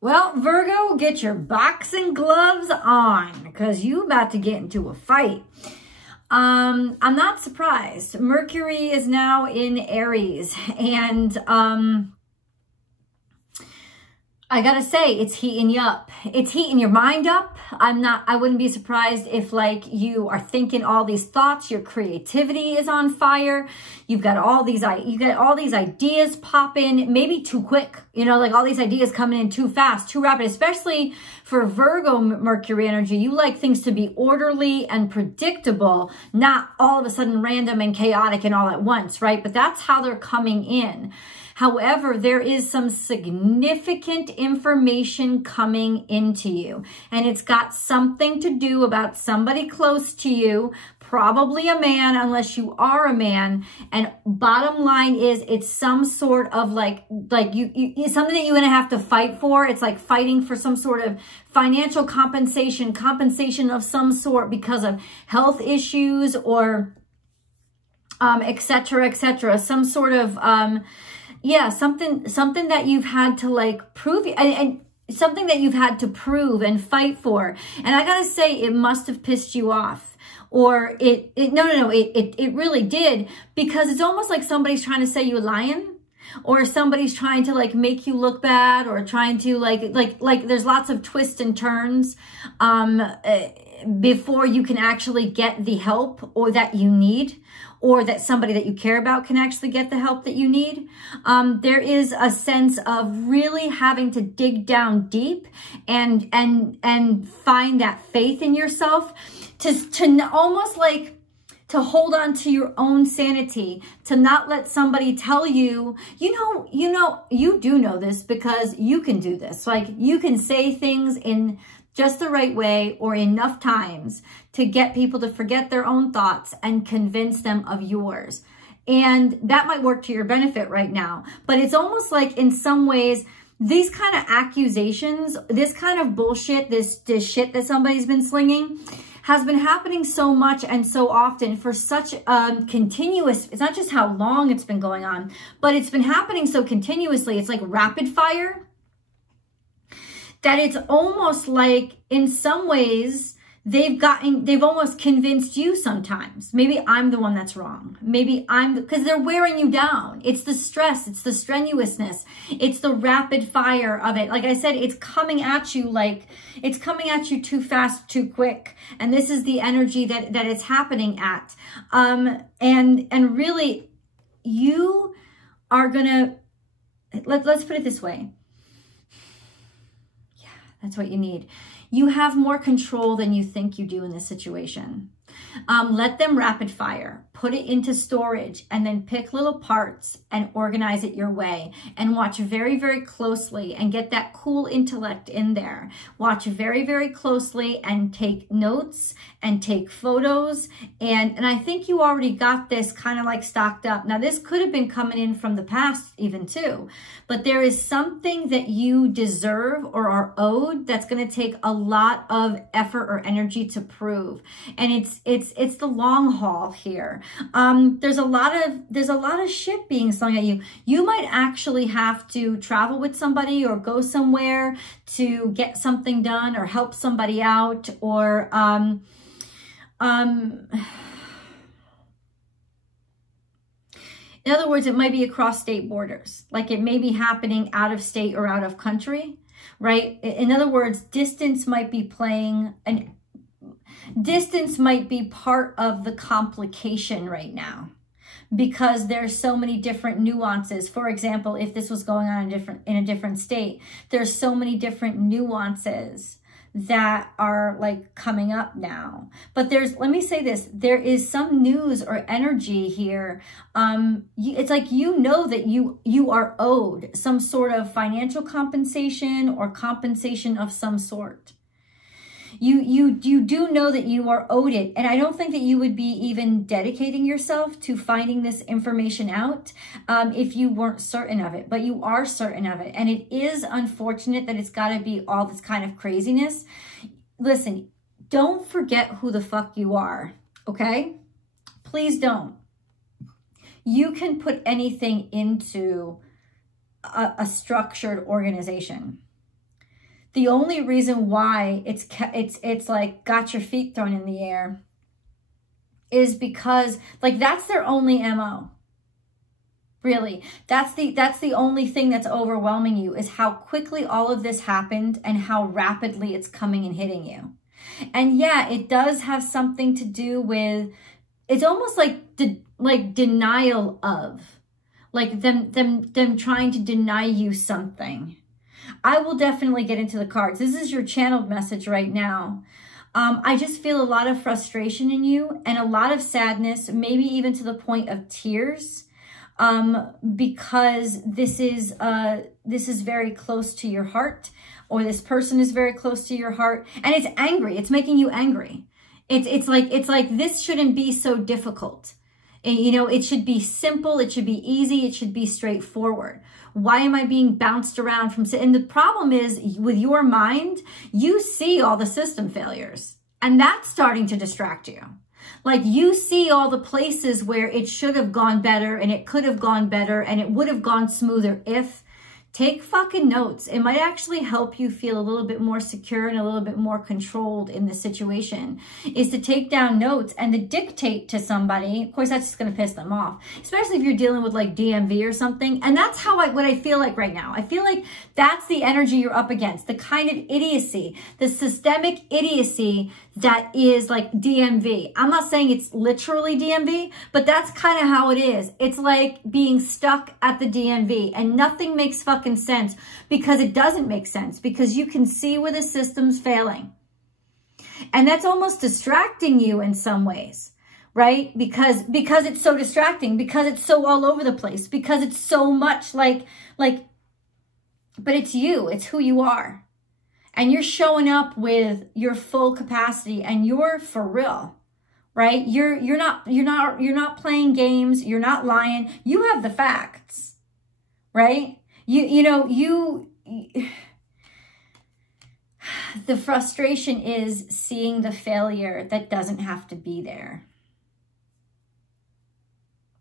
Well, Virgo, get your boxing gloves on because you about to get into a fight. I'm not surprised. Mercury is now in Aries, and I gotta say, it's heating you up. It's heating your mind up. I wouldn't be surprised if like you are thinking all these thoughts, your creativity is on fire. You got all these ideas popping, maybe too quick, you know, like all these ideas coming in too fast, too rapid, especially for Virgo Mercury energy. You like things to be orderly and predictable, not all of a sudden random and chaotic and all at once, right? But that's how they're coming in. However, there is some significant information coming into you, and it's got something to do about somebody close to you, probably a man, unless you are a man. And bottom line is, it's some sort of like it's something that you're going to have to fight for. It's like fighting for some sort of financial compensation of some sort because of health issues or et cetera, some sort of yeah, something that you've had to like prove, and something that you've had to prove and fight for. And I gotta say, it must have pissed you off, or it really did, because it's almost like somebody's trying to say you're lying, or somebody's trying to like make you look bad, or trying to like there's lots of twists and turns before you can actually get the help or that you need, or that somebody that you care about can actually get the help that you need. There is a sense of really having to dig down deep and find that faith in yourself to almost like to hold on to your own sanity, to not let somebody tell you, you do know this because you can do this. Like you can say things in just the right way or enough times to get people to forget their own thoughts and convince them of yours. And that might work to your benefit right now. But it's almost like in some ways, these kind of accusations, this kind of bullshit, this shit that somebody's been slinging has been happening so much and so often for such continuous, it's not just how long it's been going on, but it's been happening so continuously. It's like rapid fire, that it's almost like in some ways they've almost convinced you sometimes. Maybe I'm the one that's wrong. Maybe because they're wearing you down. It's the stress, it's the strenuousness, it's the rapid fire of it. Like I said, it's coming at you it's coming at you too fast, too quick. And this is the energy that it's happening at. And really you are gonna, let's put it this way. That's what you need. You have more control than you think you do in this situation. Let them rapid fire, put it into storage, and then pick little parts and organize it your way. And watch very, very closely and get that cool intellect in there. Watch very, very closely and take notes and take photos. And I think you already got this kind of like stocked up. Now, this could have been coming in from the past even too. But there is something that you deserve or are owed that's going to take a lot of effort or energy to prove. And it's the long haul here. There's a lot of shit being slung at you. You might actually have to travel with somebody or go somewhere to get something done or help somebody out, or in other words, it might be across state borders. Like it may be happening out of state or out of country, right? In other words, distance might be distance might be part of the complication right now, because there's so many different nuances. For example, if this was going on in a different state, there's so many different nuances that are like coming up now. But let me say this, there is some news or energy here. It's like, that you are owed some sort of financial compensation or compensation of some sort. You do know that you are owed it. And I don't think that you would be even dedicating yourself to finding this information out if you weren't certain of it. But you are certain of it. And it is unfortunate that it's got to be all this kind of craziness. Listen, don't forget who the fuck you are, okay? Please don't. You can put anything into a structured organization. The only reason why it's like got your feet thrown in the air is because like that's their only MO. Really, that's the only thing that's overwhelming you, is how quickly all of this happened and how rapidly it's coming and hitting you. And yeah, it does have something to do with, it's almost like denial of, like them trying to deny you something. I will definitely get into the cards. This is your channeled message right now. I just feel a lot of frustration in you and a lot of sadness, maybe even to the point of tears. Because this is very close to your heart, or this person is very close to your heart, and it's angry. It's making you angry. It's like this shouldn't be so difficult. And, you know, it should be simple. It should be easy. It should be straightforward. Why am I being bounced around from? And the problem is with your mind, you see all the system failures, and that's starting to distract you. Like you see all the places where it should have gone better and it could have gone better and it would have gone smoother if. Take fucking notes. It might actually help you feel a little bit more secure and a little bit more controlled in this situation, is to take down notes and to dictate to somebody. Of course, that's just going to piss them off, especially if you're dealing with like DMV or something. And that's how what I feel like right now. I feel like that's the energy you're up against, the kind of idiocy, the systemic idiocy that is like DMV. I'm not saying it's literally DMV, but that's kind of how it is. It's like being stuck at the DMV and nothing makes fucking sense, because it doesn't make sense, because you can see where the system's failing. And that's almost distracting you in some ways, right? Because it's so distracting, because it's so all over the place, because it's so much like, but it's you, it's who you are. And you're showing up with your full capacity and you're for real, right? You're not playing games. You're not lying. You have the facts, right? The frustration is seeing the failure that doesn't have to be there.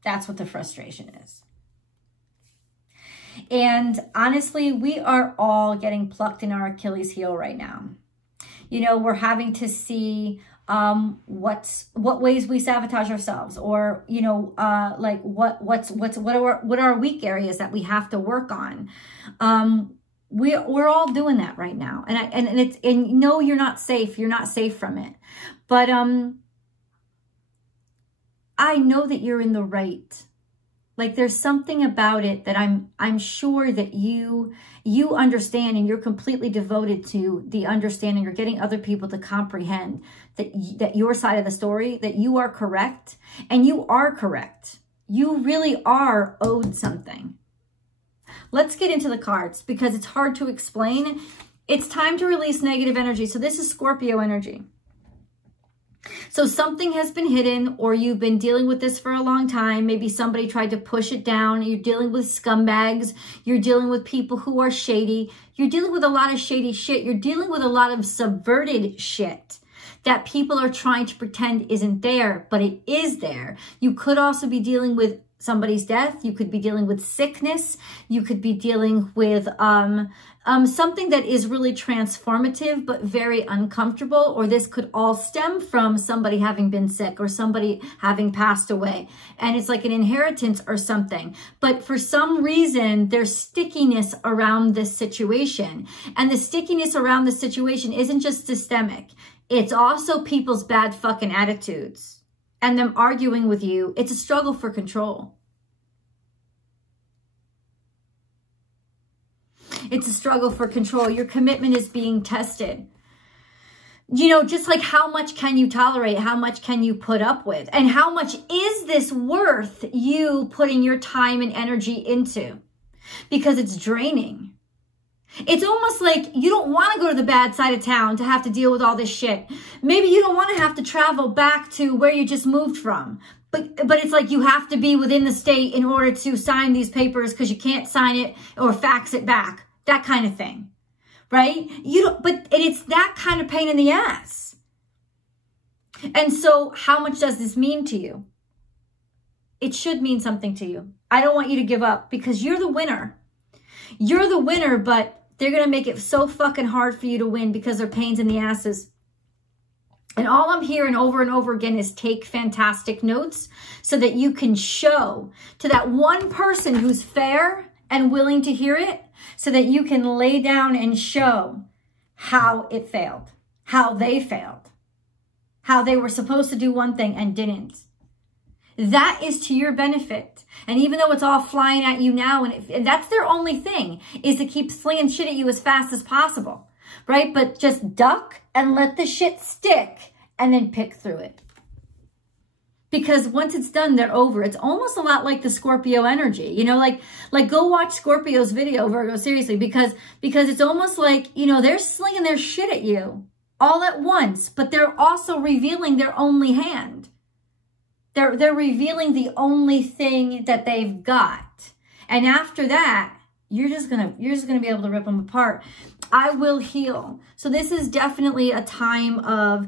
That's what the frustration is. And honestly, we are all getting plucked in our Achilles heel right now. You know, we're having to see what ways we sabotage ourselves, or, you know, like what are our weak areas that we have to work on. We're all doing that right now. And no, you're not safe. You're not safe from it. But I know that you're in the right. Like there's something about it that I'm sure that you understand, and you're completely devoted to the understanding, or getting other people to comprehend that your side of the story, that you are correct, and you are correct. You really are owed something. Let's get into the cards because it's hard to explain. It's time to release negative energy. So this is Scorpio energy. So something has been hidden, or you've been dealing with this for a long time. Maybe somebody tried to push it down. You're dealing with scumbags. You're dealing with people who are shady. You're dealing with a lot of shady shit. You're dealing with a lot of subverted shit that people are trying to pretend isn't there, but it is there. You could also be dealing with somebody's death. You could be dealing with sickness. You could be dealing with something that is really transformative but very uncomfortable, or this could all stem from somebody having been sick or somebody having passed away, and it's like an inheritance or something. But for some reason, there's stickiness around this situation, and the stickiness around the situation isn't just systemic. It's also people's bad fucking attitudes and them arguing with you. It's a struggle for control. It's a struggle for control. Your commitment is being tested. You know, just like how much can you tolerate? How much can you put up with? And how much is this worth you putting your time and energy into? Because it's draining. It's almost like you don't want to go to the bad side of town to have to deal with all this shit. Maybe you don't want to have to travel back to where you just moved from. But it's like you have to be within the state in order to sign these papers because you can't sign it or fax it back. That kind of thing, right? And it's that kind of pain in the ass. And so how much does this mean to you? It should mean something to you. I don't want you to give up because you're the winner. You're the winner, but They're going to make it so fucking hard for you to win because they're pains in the asses. And all I'm hearing over and over again is take fantastic notes so that you can show to that one person who's fair and willing to hear it, so that you can lay down and show how it failed, how they failed, how they were supposed to do one thing and didn't. That is to your benefit. And even though it's all flying at you now, and that's their only thing, is to keep slinging shit at you as fast as possible, right? But just duck and let the shit stick and then pick through it. Because once it's done, they're over. It's almost a lot like the Scorpio energy. You know, like go watch Scorpio's video, Virgo, seriously, because it's almost like, you know, they're slinging their shit at you all at once, but they're also revealing their only hand. They're revealing the only thing that they've got. And after that, you're just gonna be able to rip them apart. I will heal. So this is definitely a time of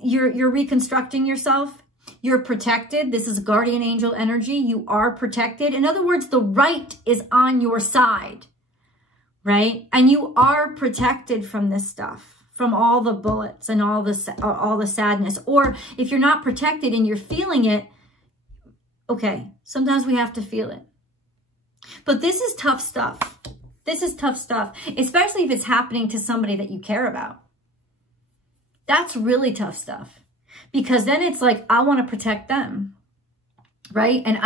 you're reconstructing yourself. You're protected. This is guardian angel energy. You are protected. In other words, the right is on your side, right? And you are protected from this stuff, from all the bullets and all the sadness. Or if you're not protected and you're feeling it, okay, sometimes we have to feel it. But this is tough stuff. This is tough stuff, especially if it's happening to somebody that you care about. That's really tough stuff. Because then it's like, I want to protect them, right? And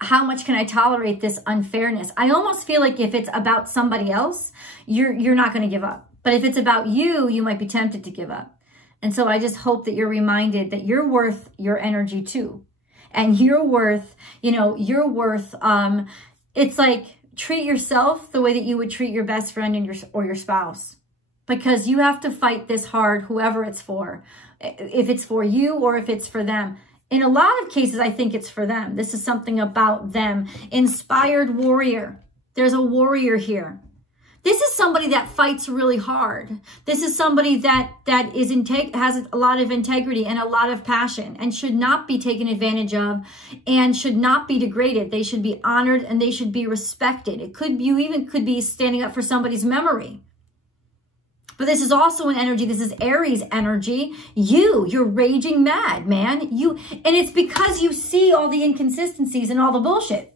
how much can I tolerate this unfairness? I almost feel like if it's about somebody else, you're not going to give up. But if it's about you, you might be tempted to give up. And so I just hope that you're reminded that you're worth your energy too. And you're worth, you know, it's like treat yourself the way that you would treat your best friend and your spouse. Because you have to fight this hard, whoever it's for. If it's for you or if it's for them. In a lot of cases, I think it's for them. This is something about them. Inspired warrior. There's a warrior here. This is somebody that fights really hard. This is somebody that has a lot of integrity and a lot of passion and should not be taken advantage of and should not be degraded. They should be honored and they should be respected. You even could be standing up for somebody's memory. But this is also an energy. This is Aries energy. You're raging mad, man. And it's because you see all the inconsistencies and all the bullshit.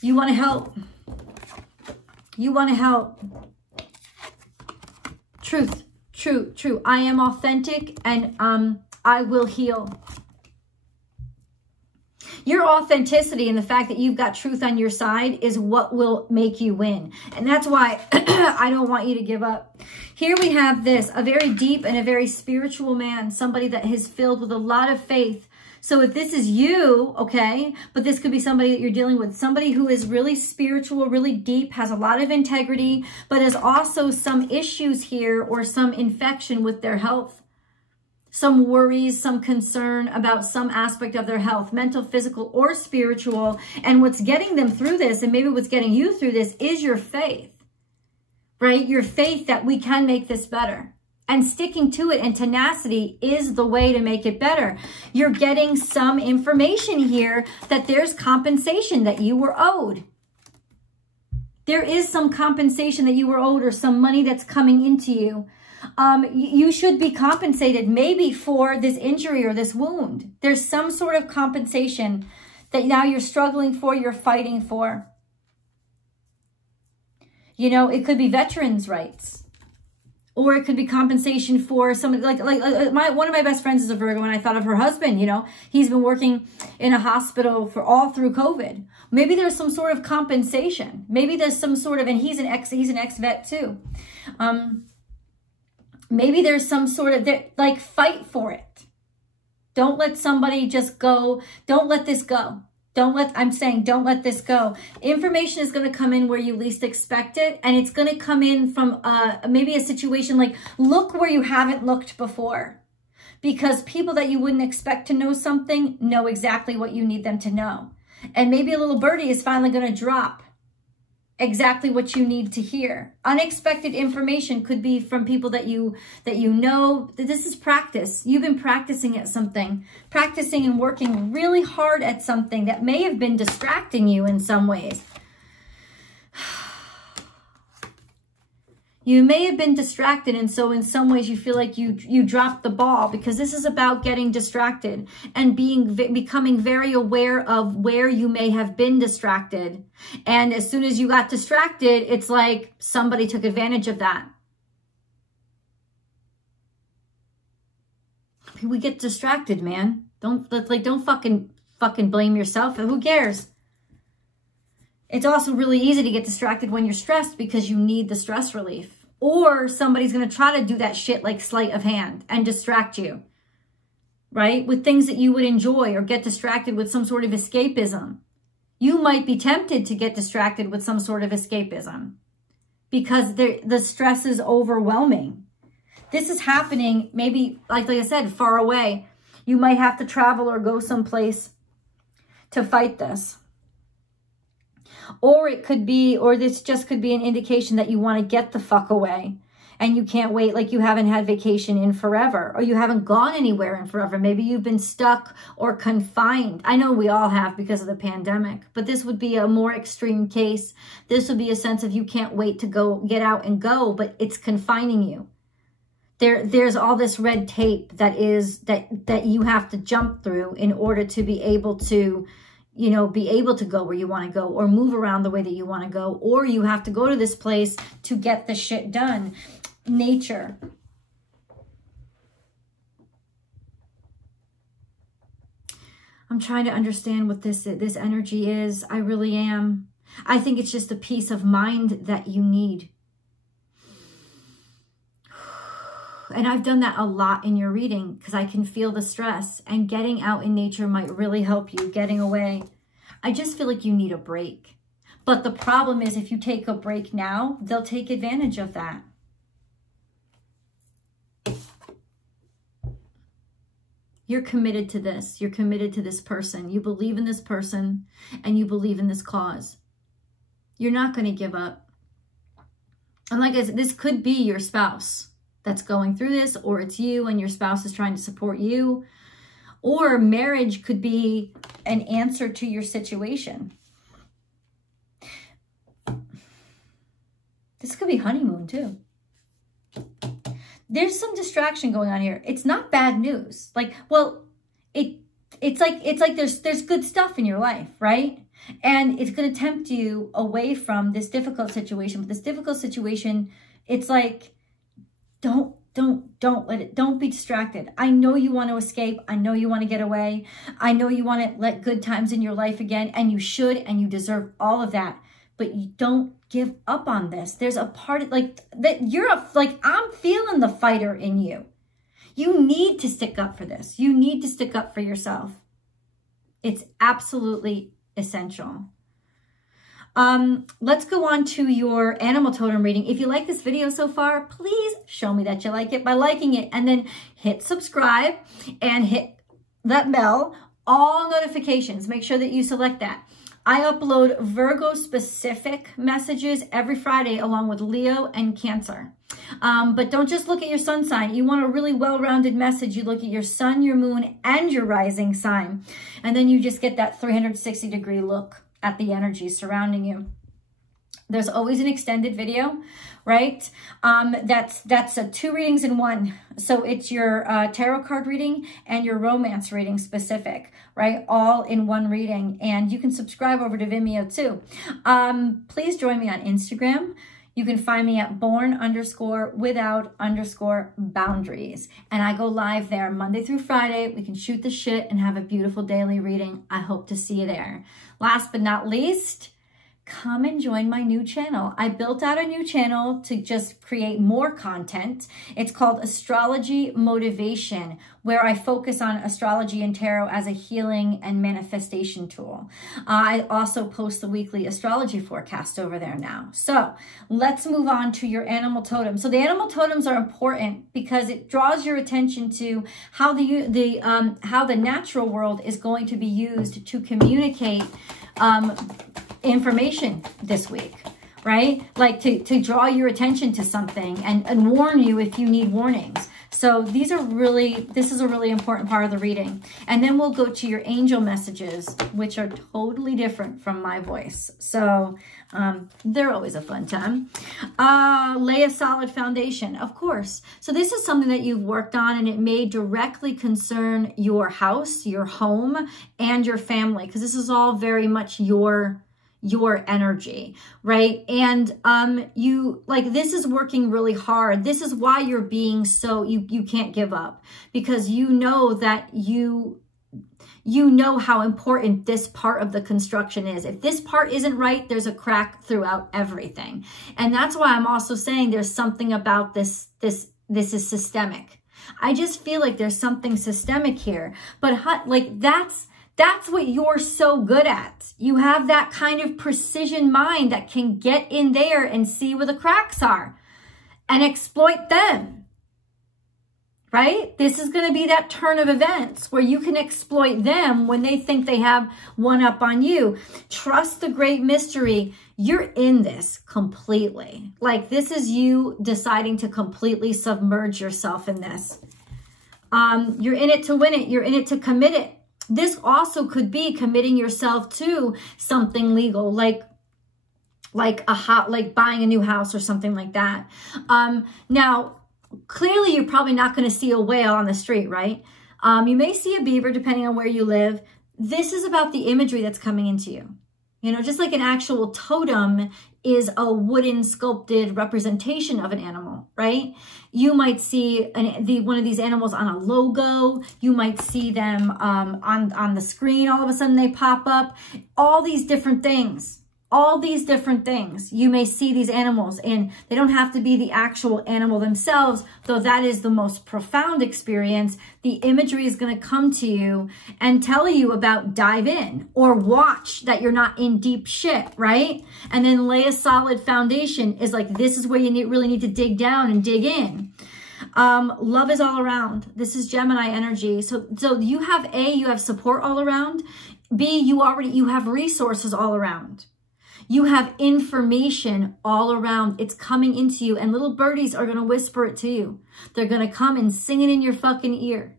You want to help. You want to help. Truth, true. I am authentic and I will heal. Your authenticity and the fact that you've got truth on your side is what will make you win. And that's why I don't want you to give up. Here we have this, a very deep and a very spiritual man, somebody that is filled with a lot of faith. So if this is you, okay, but this could be somebody that you're dealing with, somebody who is really spiritual, really deep, has a lot of integrity, but has also some issues here or some infection with their health. Some worries, some concern about some aspect of their health, mental, physical, or spiritual. And what's getting them through this, and maybe what's getting you through this, is your faith, right? Your faith that we can make this better. And sticking to it and tenacity is the way to make it better. You're getting some information here that there's compensation that you were owed. There is some compensation that you were owed or some money that's coming into you. You should be compensated maybe for this injury or this wound. There's some sort of compensation that now you're struggling for, you're fighting for. You know, it could be veterans' rights. Or it could be compensation for somebody like one of my best friends is a Virgo, and I thought of her husband, you know. He's been working in a hospital for all through COVID. Maybe there's some sort of compensation. Maybe there's some sort of, and he's an ex-vet too. Maybe there's some sort of, like, fight for it. Don't let somebody just go. Don't let this go. Don't let this go. Information is going to come in where you least expect it. And it's going to come in from maybe a situation like, look where you haven't looked before. Because people that you wouldn't expect to know something know exactly what you need them to know. And maybe a little birdie is finally going to drop exactly what you need to hear. Unexpected information could be from people that you know. This is practice. You've been practicing at something, practicing and working really hard at something that may have been distracting you in some ways. You may have been distracted, and so in some ways you feel like you dropped the ball, because this is about getting distracted and becoming very aware of where you may have been distracted. And as soon as you got distracted, it's like somebody took advantage of that. We get distracted, man. Don't fucking blame yourself. Who cares? It's also really easy to get distracted when you're stressed, because you need the stress relief. Or somebody's going to try to do that shit like sleight of hand and distract you, right? With things that you would enjoy, or get distracted with some sort of escapism. You might be tempted to get distracted with some sort of escapism because the stress is overwhelming. This is happening maybe, like I said, far away. You might have to travel or go someplace to fight this. Or it could be, or this just could be an indication that you want to get the fuck away and you can't wait, like you haven't had vacation in forever, or you haven't gone anywhere in forever. Maybe you've been stuck or confined. I know we all have because of the pandemic, but this would be a more extreme case. This would be a sense of you can't wait to go get out and go, but it's confining you. There's all this red tape that you have to jump through in order to be able to, you know, be able to go where you want to go, or move around the way that you want to go, or you have to go to this place to get the shit done. Nature. I'm trying to understand what this energy is. I really am. I think it's just a peace of mind that you need. And I've done that a lot in your reading because I can feel the stress, and getting out in nature might really help you getting away. I just feel like you need a break. But the problem is, if you take a break now, they'll take advantage of that. You're committed to this. You're committed to this person. You believe in this person and you believe in this cause. You're not going to give up. And like I said, this could be your spouse that's going through this, or it's you and your spouse is trying to support you, or marriage could be an answer to your situation. This could be honeymoon too. There's some distraction going on here. It's not bad news. Like, well, it's like there's good stuff in your life, right? And it's going to tempt you away from this difficult situation. But this difficult situation, it's like, don't let it, don't be distracted. I know you want to escape. I know you want to get away. I know you want to let good times in your life again, and you should, and you deserve all of that. But you don't give up on this. There's a part like that. I'm feeling the fighter in you. You need to stick up for this. You need to stick up for yourself. It's absolutely essential. Let's go on to your animal totem reading. If you like this video so far, please show me that you like it by liking it, and then hit subscribe and hit that bell, all notifications. Make sure that you select that. I upload Virgo specific messages every Friday along with Leo and Cancer. But don't just look at your sun sign. You want a really well-rounded message. You look at your sun, your moon, and your rising sign. And then you just get that 360-degree look at the energy surrounding you. There's always an extended video, right? That's 2 readings in one. So it's your tarot card reading and your romance reading specific, right? All in one reading. And you can subscribe over to Vimeo too. Please join me on Instagram. You can find me at born_without_boundaries. And I go live there Monday through Friday. We can shoot the shit and have a beautiful daily reading. I hope to see you there. Last but not least, come and join my new channel. I built out a new channel to just create more content. It's called Astrology Motivation, where I focus on astrology and tarot as a healing and manifestation tool. I also post the weekly astrology forecast over there now. So let's move on to your animal totem. So the animal totems are important because it draws your attention to how the natural world is going to be used to communicate information this week, right? Like to draw your attention to something and warn you if you need warnings. So this is a really important part of the reading. And then we'll go to your angel messages, which are totally different from my voice. So they're always a fun time. Lay a solid foundation, of course. So this is something that you've worked on, and it may directly concern your house, your home, and your family, because this is all very much your energy, right? And this is working really hard. This is why you're being so, you can't give up, because you know that you know how important this part of the construction is. If this part isn't right, there's a crack throughout everything. And that's why I'm also saying there's something about this is systemic. I just feel like there's something systemic here, but like that's what you're so good at. You have that kind of precision mind that can get in there and see where the cracks are and exploit them, right? This is going to be that turn of events where you can exploit them when they think they have one up on you. Trust the great mystery. You're in this completely. Like, this is you deciding to completely submerge yourself in this. You're in it to win it. You're in it to commit it. This also could be committing yourself to something legal, like buying a new house or something like that. Now, clearly, you're probably not going to see a whale on the street, right? You may see a beaver, depending on where you live. This is about the imagery that's coming into you. You know, just like an actual totem is a wooden sculpted representation of an animal, right? You might see one of these animals on a logo. You might see them on the screen. All of a sudden they pop up. All these different things. All these different things. You may see these animals, and they don't have to be the actual animal themselves, though that is the most profound experience. The imagery is going to come to you and tell you about dive in or watch that you're not in deep shit, right? And then lay a solid foundation is like, this is where you really need to dig down and dig in. Love is all around. This is Gemini energy. So you have you have support all around. B, you have resources all around. You have information all around. It's coming into you, and little birdies are going to whisper it to you. They're going to come and sing it in your fucking ear,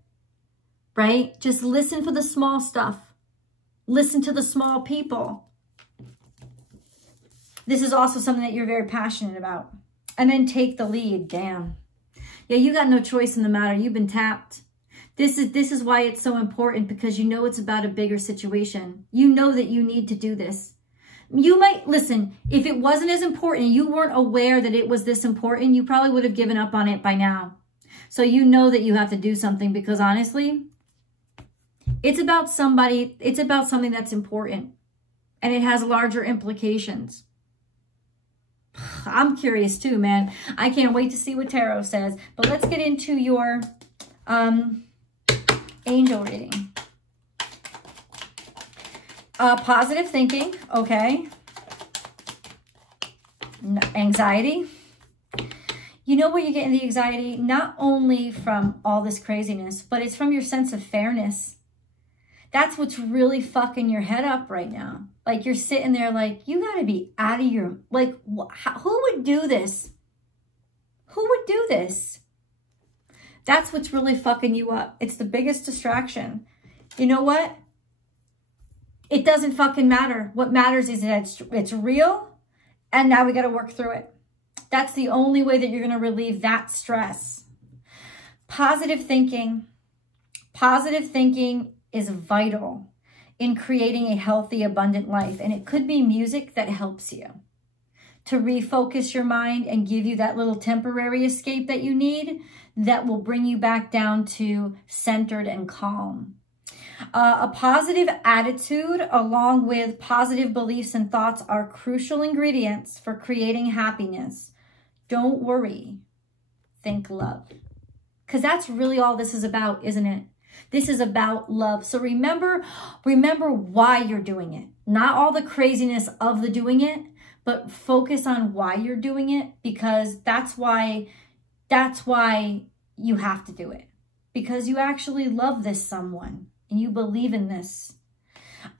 right? Just listen for the small stuff. Listen to the small people. This is also something that you're very passionate about. And then take the lead. Damn. Yeah, you got no choice in the matter. You've been tapped. This is why it's so important, because you know it's about a bigger situation. You know that you need to do this. You might, listen, if it wasn't as important, you weren't aware that it was this important, you probably would have given up on it by now. So you know that you have to do something, because honestly, it's about something that's important, and it has larger implications. I'm curious too, man. I can't wait to see what tarot says. But let's get into your angel reading. Positive thinking, okay. Anxiety. You know where you're getting the anxiety? Not only from all this craziness, but it's from your sense of fairness. That's what's really fucking your head up right now. Like, you're sitting there like, you gotta be out of your, like, who would do this? Who would do this? That's what's really fucking you up. It's the biggest distraction. You know what? It doesn't fucking matter. What matters is that it's real, and now we got to work through it. That's the only way that you're going to relieve that stress. Positive thinking. Positive thinking is vital in creating a healthy, abundant life. And it could be music that helps you to refocus your mind and give you that little temporary escape that you need, that will bring you back down to centered and calm. A positive attitude along with positive beliefs and thoughts are crucial ingredients for creating happiness. Don't worry. Think love. Because that's really all this is about, isn't it? This is about love. So remember why you're doing it. Not all the craziness of the doing it, but focus on why you're doing it, because that's why you have to do it. Because you actually love this someone. And you believe in this.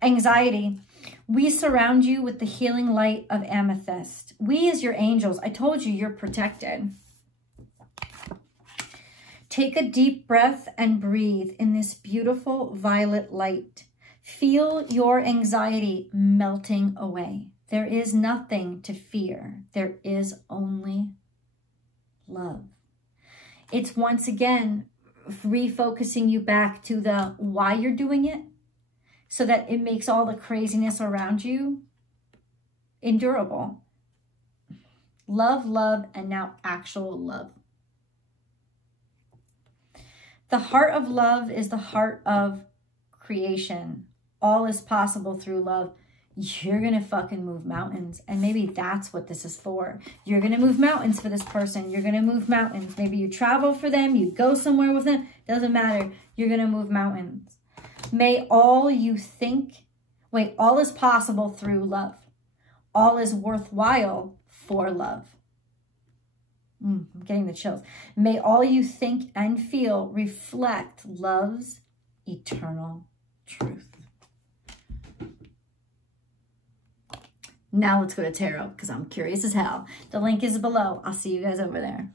Anxiety. We surround you with the healing light of amethyst. We as your angels, I told you you're protected. Take a deep breath and breathe in this beautiful violet light. Feel your anxiety melting away. There is nothing to fear. There is only love. It's once again refocusing you back to the why you're doing it, so that it makes all the craziness around you endurable. Love, love, and now actual love. The heart of love is the heart of creation. All is possible through love. You're going to fucking move mountains. And maybe that's what this is for. You're going to move mountains for this person. You're going to move mountains. Maybe you travel for them. You go somewhere with them. Doesn't matter. You're going to move mountains. May all you think, all is possible through love. All is worthwhile for love. I'm getting the chills. May all you think and feel reflect love's eternal truth. Now let's go to tarot because I'm curious as hell. The link is below. I'll see you guys over there.